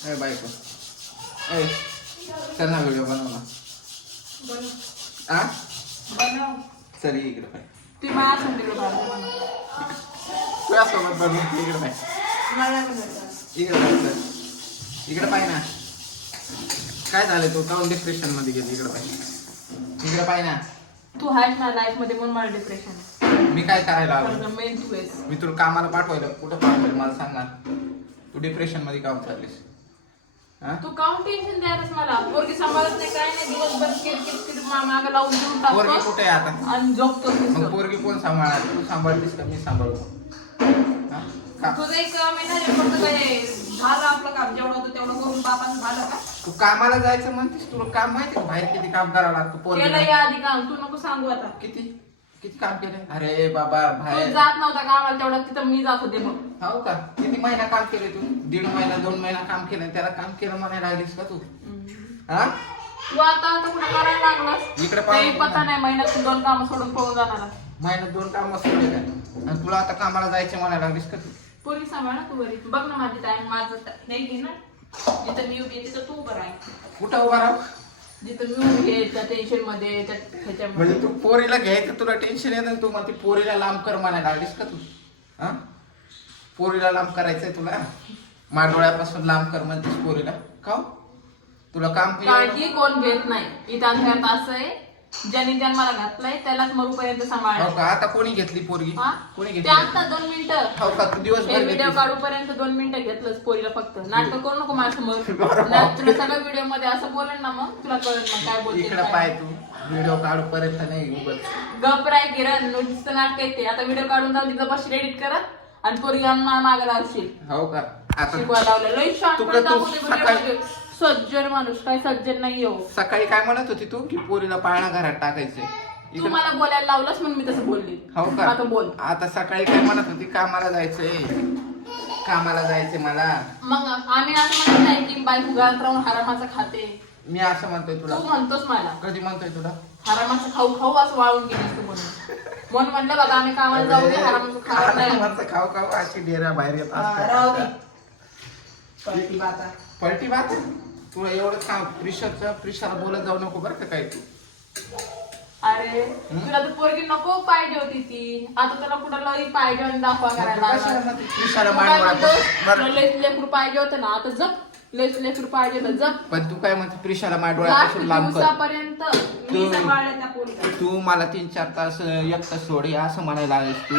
ए बायको ए चल ना व्हिडिओ बनव ना. आ चल इकडे पाय तुझ्यासोबत बनवून इकडे पाय इकडे पाय ना. काय झालं तू काऊन डिप्रेशन मध्ये गेली? इकडे पाय ना. तू आहेस ना लाईफ मध्ये म्हणून मला डिप्रेशन. मी काय करायला आलो? मेन तू आहेस. मी तुला कामाला पाठवायला कुठं पाठवायला मला सांग ना. तू डिप्रेशन मध्ये काम चाललीस? तू काऊन टेन्शन द्यायलास मला? पोरगी सांभाळत नाही काय नाही, दिवसभर किरकिर मागं लावून देऊन पोरगी टाकतो कुठे आहे आता? आणि झोपतो. मग पोरगी कोण सांभाळणार? तू सांभाळतीस का मी सांभाळतो? तुझं एक काम आहे ना रे, फक्त काय झालं आपलं काम जेवढं होतं तेवढं करून बापानं झालं का? तू कामाला जायचं म्हणतेस, तुला काम माहिती का बाहेर किती काम करावं लागतं केलं पोरगी? या आधी काम, तू नको सांगू आता. किती किती काम केलं? अरे बाबा तू बाहेर जात नव्हता कामाला तेवढं, तिथं मी जात होते मग. हो का? किती महिना काम केले तू? 1.5 महिना 2 महिना काम केलं, त्याला काम केलं म्हणायला लागलीस का तू? हा तू आता कुठं करायला लागलास? इकडे काही पता नाही, महिन्यातून 2 कामं सोडून पळून जाणार. महिन्यात 2 काम सोडले काय? आणि तुला आता कामाला जायचं म्हणायला लागलीस का तू? पोरगी सांभाळ ना तू घरी. बघ ना माझी टाइम माझं नाही घे ना. जिथं मी उभी आहे तिथं तू उभं राह. कुठं उभा राहू? जिथं मी उभी आहे त्या टेन्शन मध्ये त्या ह्याच्यामध्ये. म्हणजे तू पोरीला घ्यायचं तुला टेन्शन येतं, तू म्हणते पोरीला लांब कर म्हणायला लागलीस का तू? हा पोरीला लांब करायचंय तुला? माडोळ्यापासून लांब कर म्हणतेस पोरीला का हो? तुला काम काळजी कोण घेत नाही. इथं आमच्या असं आहे, ज्याने जन्माला घातलाय त्यालाच मरूपर्यंत हो सांभाळायचं. का? आता कोणी घेतली पोरगी? हा? कोणी ते घेतली? आता 2 मिनिटं हो का? तू दिवसभर व्हिडिओ घेतलीस? काढूपर्यंत 2 मिनिटं घेतलंच पोरीला फक्त. नाटक करू नको माझ्यासमोर. बरोबर. नाही, तुला सगळं व्हिडिओ मध्ये असं बोलेन ना मग तुला कळेल मग काय बोलते इकडे काय. पाय तू व्हिडिओ काढूपर्यंत नाही उगत. गपराय किरण नुसतं नाटक येते. आता व्हिडिओ काढून जाऊ तिथं बस एडिट करत आणि पोरगी मागे लावशील. हो का? आता शिकवायला लावलं लई तुकडं तू शांत. सज्जन माणूस काय सज्जन नाही हो. सकाळी काय म्हणत होती तू की पोरीला पाळणा घरात टाकायचंय? तू मला बोलायला लावलंस म्हणून मी तसं बोलली. हो का? आता बोल. आता सकाळी काय म्हणत होती? कामाला जायचंय, कामाला जायचंय मला. मग आम्ही असं म्हणत नाही की बायको घरात राहून हरामाचं खाते. मी असं म्हणतोय तुला? तू म्हणतोस मला कधी म्हणतोय तुला? हरामाचं खाऊ खाऊ असं वाळून गेलीस तू म्हणून म्हटलं बाबा आम्ही कामाला जाऊ दे, हरामाचं खाऊ नाही. हरामाचं खाऊ खाऊ अशी डेरा बाहेर येत राहू दे. असतात. पलटी बात. तुला एवढं सांग, प्रिशाला बोलत जाऊ नको बरं का काय तू. अरे तुला तर पोरगी नको पाहिजे होती ती. आता त्याला कुठं लई पाहिजे आणि दाखवा करायला कशाला लागला. म्हणते प्रिशाला तू काय मांडवळा म्हणतोस? बरं. तुला लईच लेकरू पाहिजे होतं ना, आता जप. लईच लेकरू पाहिजे तर जप. पण तू काय म्हणते प्रिशाला लास्ट मांडवळ्यापासून लांब कर. दिवसापर्यंत मी सांभाळले त्या पोरीला. तू मला 3-4 तास एकटं सोडी असं म्हणायला लागलीस तू.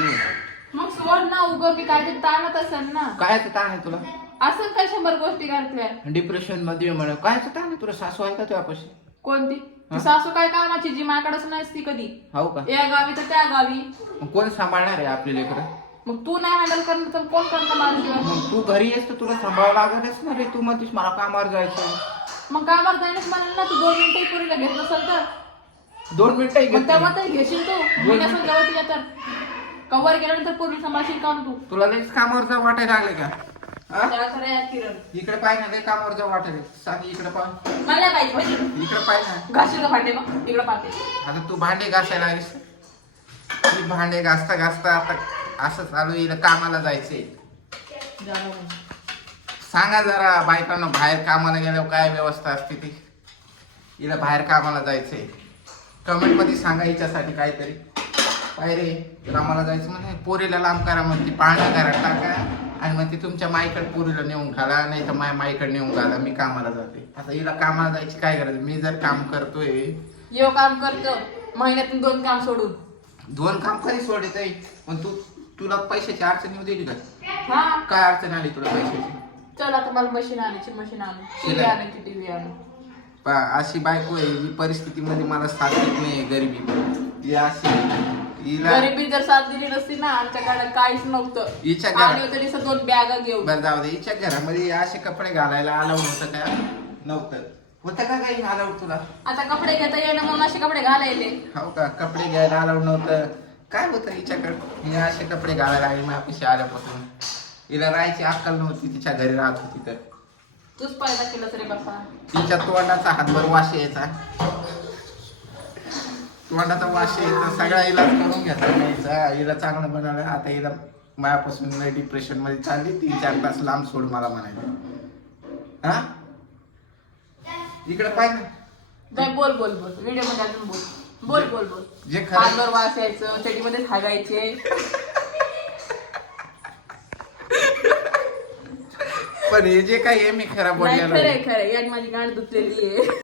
मग सोड ना, उगं मी काहीतरी ताणत असेल ना. कायचं ताण आहे तुला? असं काय 100 गोष्टी करते. डिप्रेशन मध्ये म्हण कायचं ताण आहे तुला? सासू आहे का तुझ्यापाशी? कोणती? ती सासू काय कामाची जी माझ्याकडेच नसती कधी. हो का? या गावी तर त्या गावी. मग कोण सांभाळणार आहे आपले लेकरं? मग तू नाही हँडल करणार तर कोण करणार माझ्याशिवाय? मग तू घरी येस तर तुला सांभाळावं लागणारच ना रे. तू म्हणतीस मला कामावर जायचं. मग कामावर जायलाच म्हणाल ना. तू 2 मिनिटं पुरीला घेत नसेल तर 2 मिनिटं मग घेत तेव्हा तरी घेशील तू. मी नसेल जेव्हा तुझ्या तर कवर गेल्यानंतर पूर्वी सांभाळशील का तू? तुला लईच कामावर जाऊ वाटायला लागले का? हा? त्याला खरं आहे किरण. इकडे पाय ना, लय कामावर जाऊ वाटायला. सांग इकडे पाय. मला नाही पाहिजे माहिती. इकडे पाय ना. घाशील का भांडे मग तिकडे पाहते. आता तू भांडे घासायला लागलीस. ती भांडे घासता घासता आता असं चालू येईल कामाला जायचंय. सांगा जरा बायकांना बाहेर कामाला गेल्यावर काय व्यवस्था असते ती. हिला बाहेर कामाला जायचंय. कमेंट मध्ये सांगा हिच्यासाठी काहीतरी. काय रे कामाला जायचं म्हणजे पोरीला लांब करा म्हणते, पाळणा घरात टाका आणि म्हणते तुमच्या माईकडे पोरीला नेऊन घाला, नाही तर माझ्या माईकडे नेऊन घाला, मी कामाला जाते. आता हिला कामाला जायची काय गरज? मी जर काम करतोय. यो काम करतो महिन्यातून 2 काम सोडून. 2 काम कधी सोडत आहे? पण तुला पैशाची अडचण येऊ दिली का? हा काय अडचण आली तुला पैशाची? चल आता मला मशीन आणायची, मशीन आणू. टीव्ही शिलाई. आणायची, टीव्ही आणू. अशी बायको आहे जी परिस्थितीमध्ये मला साथ देत नाही. गरिबी ही अशी हिला गरिबी जर साथ दिली नसती ना आमच्याकडे काहीच नव्हतं. हिच्या आणि तरी 2 बॅगा घेऊन. बरं जाऊ दे. हिच्या घरामध्ये असे कपडे घालायला अलाउड होतं का? नव्हतं. होतं का काही अलाउड तुला? आता कपडे घेता येणं म्हणून असे कपडे घालायले. हो का? कपडे घ्यायला अलाउड नव्हतं. काय होतं हिच्याकडे? मी असे कपडे घालायला लागले माझ्यापाशी आल्यापासून. हिला राहायची अक्कल नव्हती, तिच्या घरी राहत होती तर. तूच पैदा केलंस रे बाप्पा. तिच्या तोंडाचा हातभर वास यायचा. तोंडाचा वास यायचा. सगळा इलाज करून घेतला यायचा. हिला चांगलं म्हणाला. आता हिला मायापासून डिप्रेशन मध्ये चालली. 3-4 तास लांब सोड मला म्हणायला. हा इकडे पाय ना. नाही, बोल बोल बोल व्हिडिओ मध्ये अजून बोल बोल बोल बोल. जे खरं हातभर वास यायचं, चडीमध्ये हागायचे. पण हे जे काही आहे मी खरं नाही, बोललेलो खरंय आहे. खरंय, यात माझी गांड दुखलेली आहे.